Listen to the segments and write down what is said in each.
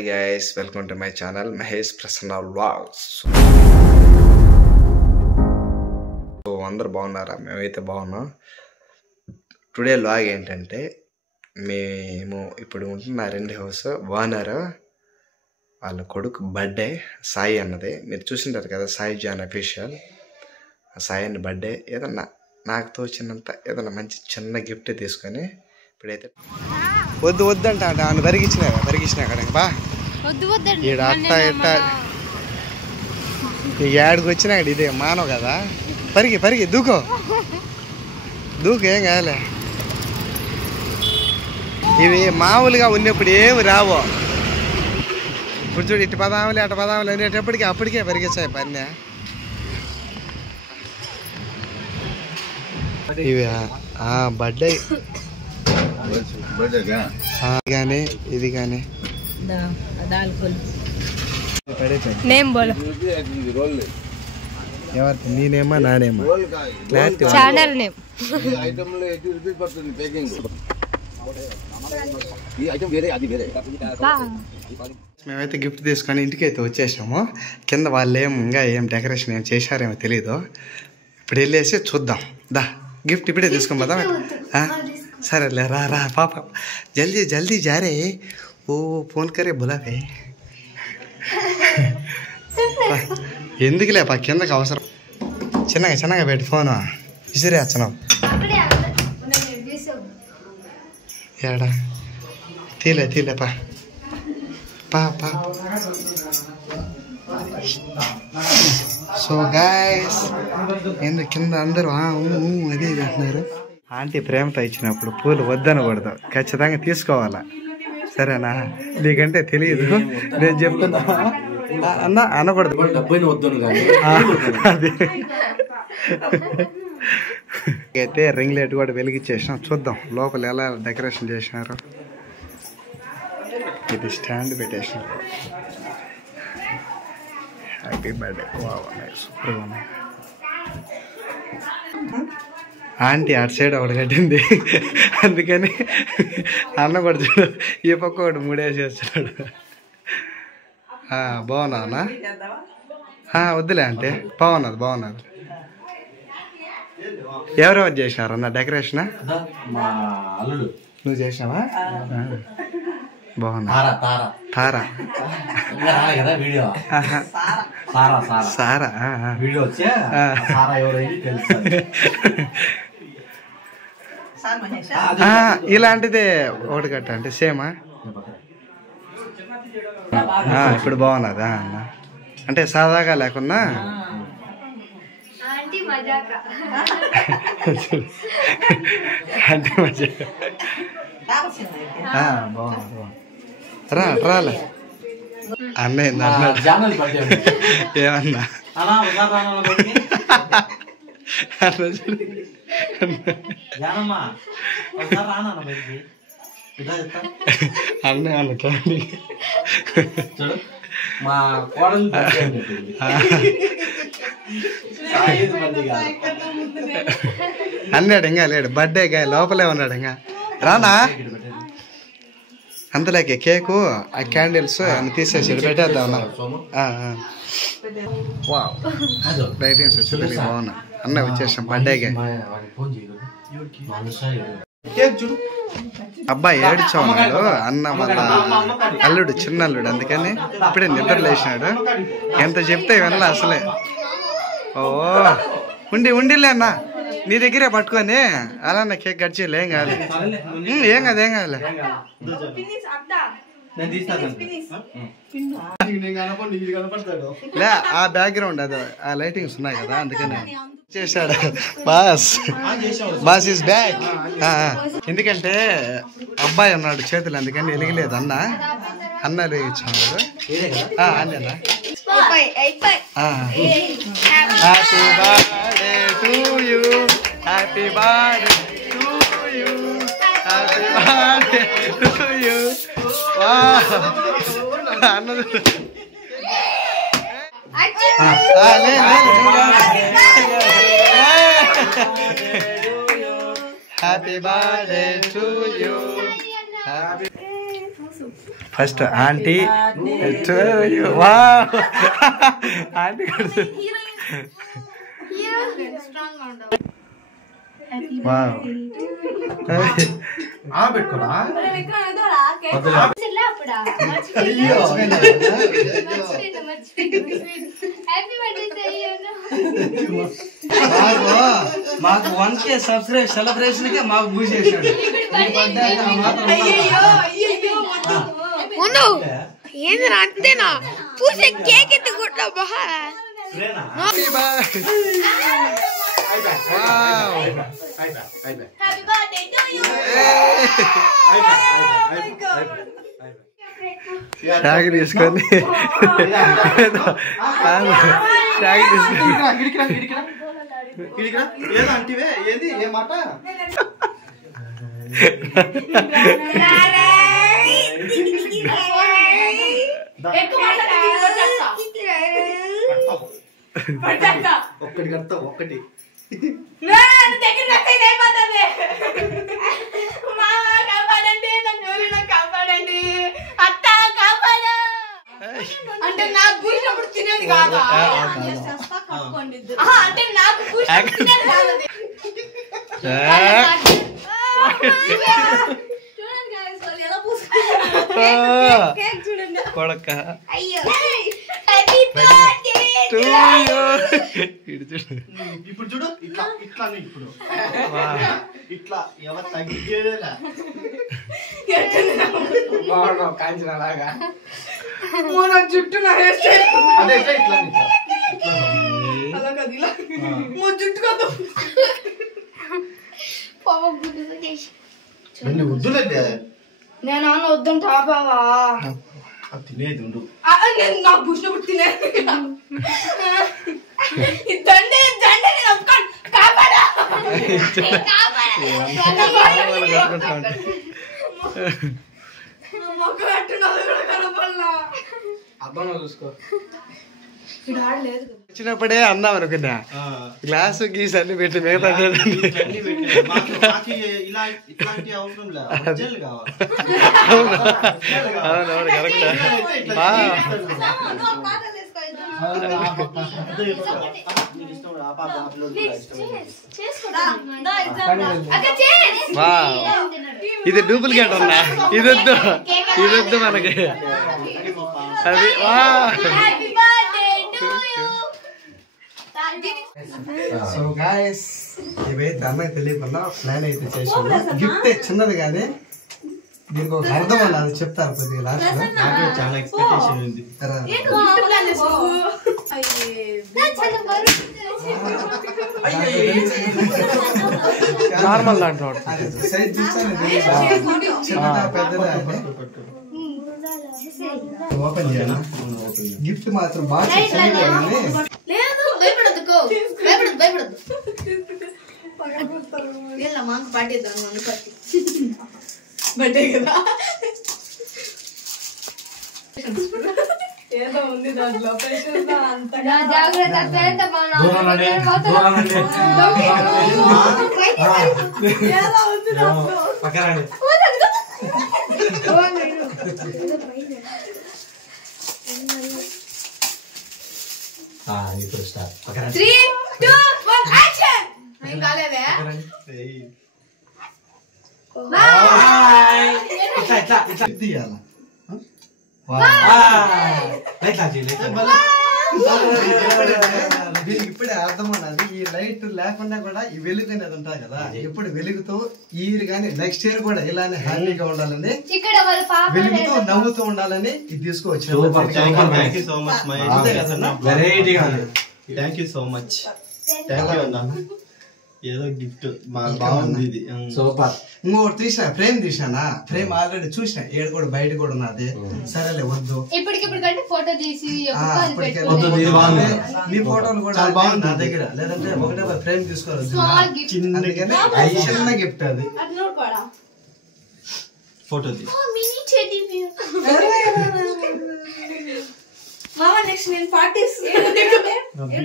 Hi guys, welcome to my channel Mahesh Prasanna Vlogs. So అందరూ బాగున్నారా? మేమైతే బాగున్నాం. టుడే వ్లాగ్ ఏంటంటే మేము ఇప్పుడు ఉంటున్న రెంట్ హౌస్ ఓనర్ వాళ్ళ కొడుకు బర్త్డే సాయి అన్నది మీరు చూసింటారు కదా, సాయి జాన్ అఫీషియల్. ఆ సాయి అని బర్త్డే ఏదన్నా నాకు తోచినంత ఏదన్నా మంచి చిన్న గిఫ్ట్ తీసుకొని ఇప్పుడైతే వద్దు వద్దంట ఆయన బరిగించిన అక్కడ బా ఈడ అట్ట ఇట్ట ఈ ఏడుకు వచ్చినా ఇదే మానవు కదా, పరిగి దూకు ఏం కాదులే. ఇవి మామూలుగా ఉన్నప్పుడు ఏమి రావు. ఇప్పుడు చూడు ఇటు పదాములు అటు పదాములు అనేటప్పటికి అప్పటికే పరిగెచ్చాయి పన్నే. ఇవి బర్త్డే కానీ ఇది కానీ ఎవరికి నేనేమా నానేమా ఛానల్ నేమ్ మేమైతే గిఫ్ట్ తీసుకొని ఇంటికి అయితే వచ్చేసాము. కింద వాళ్ళు ఇంకా ఏం డెకరేషన్ ఏం చేశారేమో తెలీదు. ఇప్పుడు వెళ్ళేసి చూద్దాం. దా గిఫ్ట్ ఇప్పుడే తీసుకొని పోదాం. సరేలే రా పాప జల్దీ జారే. ఓ ఫోన్ కరే బులావే. ఎందుకులే పా కిందకి అవసరం. చిన్నగా పెట్టి ఫోను విసిరేస్తున్నావు. ఏడా తీలే పా. సో గాయ్స్ ఎందుకు కింద అందరూ అదే అంటున్నారు. ఆంటీ ప్రేమతో ఇచ్చినప్పుడు పూలు వద్దనకూడదు, ఖచ్చితంగా తీసుకోవాలా. సరేనా? నీకంటే తెలియదు, నేను చెప్తున్నా అన్న అనకూడదు. అదే అయితే రింగ్ లైట్ కూడా వెలిగించేసాం. చూద్దాం లోపల ఎలా డెకరేషన్ చేసినారు. ఇది స్టాండ్ పెట్టేసినారు. Happy birthday. సూపర్గా ఉన్నాయి. ఆంటీ అటు సైడ్ ఒకటి కట్టింది, అందుకని అన్న కూడా చూడు ఈ పక్క ఒకటి మూడేసేస్తాడు. బాగున్నా వద్దులే అంటే బాగున్నది. ఎవరెవరు చేసినారు అన్న డెకరేషన్? నువ్వు చేసినావా? బాగున్నా. తారా సారా ఇలాంటిదే ఒకటి కట్ట అంటే సేమా? ఇప్పుడు బాగున్నదా అన్న? అంటే సాదాగా లేకున్నా అంటే మజా బాగున్నా. రాలే అన్న ఏమన్నా అన్న కానీ అన్నాడు ఇంకా లేడు. బర్త్డే గా లోపలే ఉన్నాడు. ఇంకా రానా అంతలేకే కేకు ఆ క్యాండిల్స్ అన్ని తీసేసాడు. పెట్టేద్దాం. లైటింగ్స్ వచ్చి బాగున్నా. అన్న వచ్చేసాం బర్త్డేగా. అబ్బాయి ఏడ్చా ఉన్నాడు. అన్న వాళ్ళ అల్లుడు చిన్న అల్లుడు, అందుకని ఇప్పుడే నిద్ర లేచినాడు. ఎంత చెప్తే ఇవన్నీ అసలే. ఓ ఉండిలే అన్న నీ దగ్గరే పట్టుకొని అలా నా కేక్ కట్ చేయలే. ఏం కాదులే. లే ఆ బ్యాక్గ్రౌండ్ అది ఆ లైటింగ్స్ ఉన్నాయి కదా, అందుకని చేశాడు. Boss is back. ఎందుకంటే అబ్బాయి ఉన్నాడు చేతులు, అందుకని వెలిగలేదు. అన్న వెలిగించాడు. అన్న happy birthday to you, happy birthday to you, happy birthday to you. అన్నది happy birthday to you. First aunty వా ఆంటీ పెట్టుకోరా మాకు 1K సబ్స్క్రైబ్ సెలబ్రేషన్ కే మాకు పూసేసాడు ఏంది అంతేనా పూసే కేక్ ఎత్తి కొట్ట బహా షాగ్ తీసుకొని షాగ్ తీసుకొని ఏదో అంటివే ఏది ఏ మాట ఒక్కటి కడతావు ఒక్కటి అంటే నాకు పూసినప్పుడు తినేది కాదా అంటే నాకు పూసినప్పుడు తినేది కాదు చూడండి guys, వాళ్ళు ఎలా పూసుకుంటారు కేక్ చూడండి కొడక అయ్యో హ్యాపీ బర్త్డే ఇప్పుడు చూడు ఇట్లా ఇట్లా ఇప్పుడు ఇట్లా ఎవరు తగ్గిదేలా కాంచనలాగా మోన జుట్టు నా హెయిర్ స్టైల్ అదే ఇట్లా అలా కాదు ఇలా మో జుట్టు కాదు పాప గుడ్డు చేసి నేను వద్దులేదే నేను అన్న వద్దంటా బావా తినేది ఉండు నేను నాకు పూసినప్పుడు తినేది ఈ దండే నేను ఒప్పుకోను కాపాడా మొక్క కట్టున్నది కూడా కనపడలా అర్థం చూసుకో వచ్చినప్పుడే అందాం అనుకున్నా గ్లాసు గీస్ అన్ని పెట్టి మిగతా ఇలా ఇట్లాంటి అవసరం లేదు కావాలి అవునవును కరెక్ట్ ఇది డూప్లికేట్ అన్నా ఇదొద్దు మనకి అది సో గాయస్ ఇవైతే అన్నకి తెలియకుండా ప్లాన్ అయితే చేసాము గిఫ్ట్ చిన్నది కానీ దీనికి ఒక అర్థం ఉన్నది చెప్తారు కొద్దిగా లాస్ట్ లో నాకు చాలా ఎక్స్పెక్టేషన్ ఉంది నార్మల్ దాంట్లో సైజ్ చూస్తాను చిన్నదా పెద్దదా ఓపెన్ చేయాలా గిఫ్ట్ మాత్రం బాగా లేదు భయపడద్దు మాకు పాటిద్దాం బట్టే కదా ఏదో ఉంది దాంట్లో అంతగా జాగ్రత్త ఏదో ఉంది ఇప్పుడు స్టార్ట్ 3, 2, 1 యాక్షన్ ఏం కాలేదే తీయాలా దీనికి ఇప్పుడే అర్థమన్నది ఈ లైట్ లేకుండా కూడా ఈ వెలుగు అనేది ఉంటుంది కదా ఎప్పుడు వెలుగుతూ ఈ ఇయర్ కానీ నెక్స్ట్ ఇయర్ కూడా ఇలానే హ్యాపీగా ఉండాలని వెలుగుతూ నవ్వుతూ ఉండాలని ఇది తీసుకోవచ్చు థ్యాంక్ యూ సో మచ్ ఏదో గిఫ్ట్ బాగుంది ఇది సూపర్ ఇంకోటి తీసిన ఫ్రేమ్ తీసానా ఫ్రేమ్ ఆల్రెడీ చూసిన ఏడు కూడా బయట కూడా ఉన్నది సరేలే వద్దు ఇప్పటికిప్పుడు కంటే ఫోటో తీసి నీ ఫోటోలు కూడా బాగుంది నా దగ్గర లేదంటే ఒకటే ఫ్రేమ్ తీసుకోవాలి చిన్న గిఫ్ట్ అది ఫోటో నెక్స్ట్ నేను పార్టీస్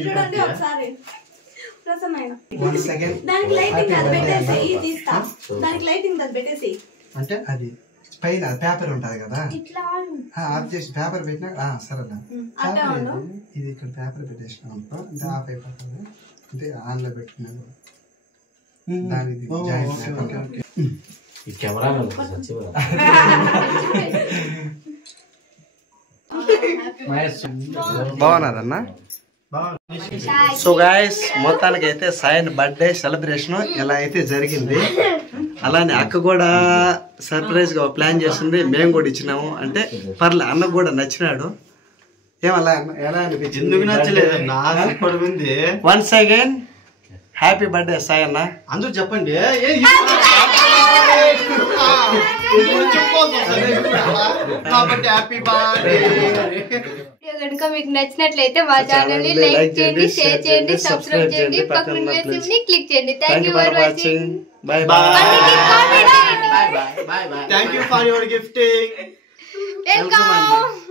చూడండి ఒకసారి దానికి లైటింగ్ అది పెట్టేసి అంటే అది పైన పేపర్ ఉంటది కదా ఆఫ్ చేసి పేపర్ పెట్టినా సరేనా పేపర్ ఇది ఇక్కడ పేపర్ పెట్టేసిన అనుకో అంటే ఆఫ్ అయిపోతుంది అంటే ఆన్ లో పెట్టుకున్నాను దానికి జాయింట్ ఈ కెమెరా బాగున్నదన్నా. సో గాయస్ మొత్తానికి అయితే సాయన్ బర్త్డే సెలబ్రేషన్ ఇలా అయితే జరిగింది. అలానే అక్క కూడా సర్ప్రైజ్ గా ప్లాన్ చేసింది, మేము కూడా ఇచ్చినాము. అంటే పర్లే అన్నకు కూడా నచ్చినాడు. ఏమలా ఎలా అనిపించింది? ఎందుకు నచ్చలేదు? Once again happy birthday Sai అన్న. అందరూ చెప్పండి. Happy birthday. కనుక మీకు నచ్చినట్లయితే మా ఛానల్ ని లైక్ చేయండి, షేర్ చేయండి, సబ్స్క్రైబ్ చేయండి, పక్కన ఉన్న బెల్ సింబల్ ని క్లిక్ చేయండి. Thank you for watching. By by. Thank you for your gifting. Welcome.